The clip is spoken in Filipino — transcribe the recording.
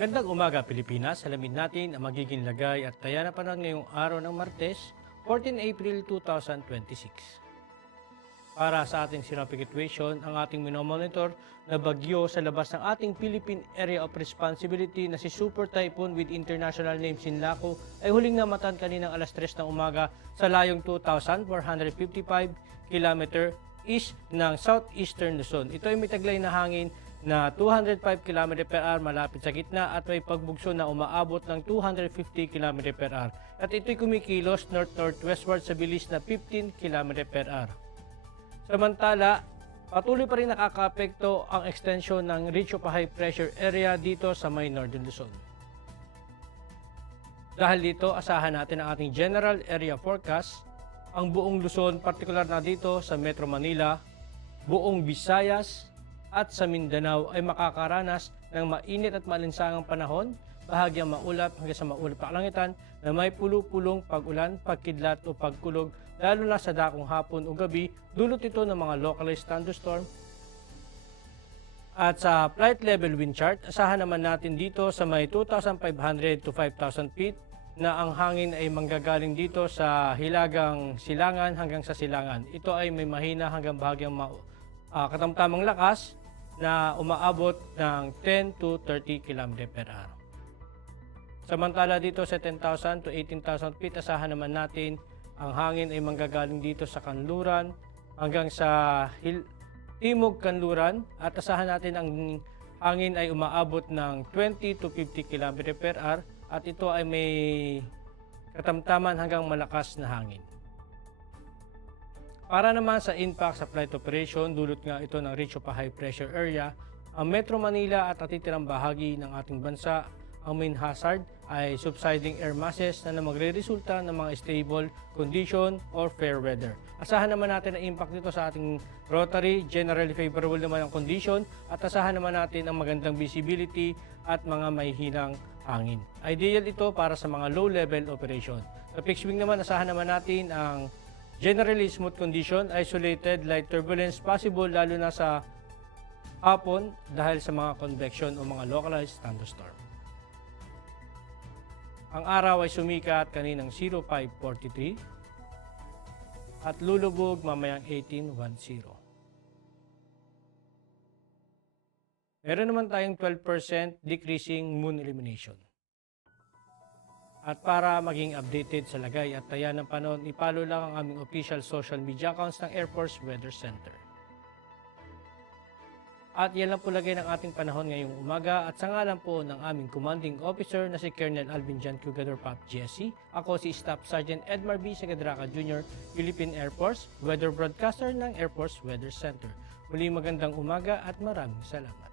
Magandang umaga Pilipinas, alamin natin ang magiging lagay at taya na panahon ngayong araw ng Martes, 14 April 2026. Para sa ating synoptic situation, ang ating minomonitor na bagyo sa labas ng ating Philippine Area of Responsibility na si Super Typhoon with international name Sinlaku ay huling namatan kaninang alas 3 ng umaga sa layong 2,455 km east ng southeastern Luzon. Ito ay may taglay na hangin na 205 km per hour malapit sa gitna at may pagbugso na umaabot ng 250 km per hour. At ito'y kumikilos north-northwestward sa bilis na 15 km per hour. Samantala, patuloy pa rin nakakaapekto ang extension ng Ridge of High Pressure Area dito sa may Northern Luzon. Dahil dito, asahan natin ang ating General Area Forecast. Ang buong Luzon, partikular na dito sa Metro Manila, buong Visayas at sa Mindanao ay makakaranas ng mainit at malinsangang panahon, bahagyang maulap hanggang sa maulap na kalangitan na may pulo-pulong pag-ulan, pagkidlat o pagkulog, lalo na sa dakong hapon o gabi, dulot ito ng mga localized thunderstorm. At sa flight level wind chart, asahan naman natin dito sa may 2,500 to 5,000 feet na ang hangin ay manggagaling dito sa hilagang silangan hanggang sa silangan. Ito ay may mahina hanggang bahagyang katamtamang lakas na umaabot ng 10 to 30 km per hour. Samantala dito sa 10,000 to 18,000 feet, asahan naman natin ang hangin ay manggagaling dito sa kanluran hanggang sa timog kanluran at asahan natin ang hangin ay umaabot ng 20 to 50 km per hour at ito ay may katamtaman hanggang malakas na hangin. Para naman sa impact sa flight operation, dulot nga ito ng Ridge of High Pressure Area, ang Metro Manila at natitirang bahagi ng ating bansa, ang main hazard ay subsiding air masses na magre-resulta ng mga stable condition or fair weather. Asahan naman natin ang impact nito sa ating rotary, generally favorable naman ang condition at asahan naman natin ang magandang visibility at mga mahihinang hangin. Ideal ito para sa mga low-level operation. Sa fixed wing naman, asahan naman natin ang generally smooth condition, isolated light turbulence possible lalo na sa hapon dahil sa mga convection o mga localized thunderstorm. Ang araw ay sumikat kaninang 05:43 at lulubog mamayang 18:10. Meron naman tayong 12% decreasing moon illumination. At para maging updated sa lagay at taya ng panahon, ipalo lang ang aming official social media accounts ng Air Force Weather Center. At yan lang po lagay ng ating panahon ngayong umaga at sa ngalan po ng aming commanding officer na si Colonel Alvin John Cugador Pap GSC, ako si Staff Sergeant Edmar B. Sagadraca Jr., Philippine Air Force, Weather Broadcaster ng Air Force Weather Center. Muli magandang umaga at maraming salamat.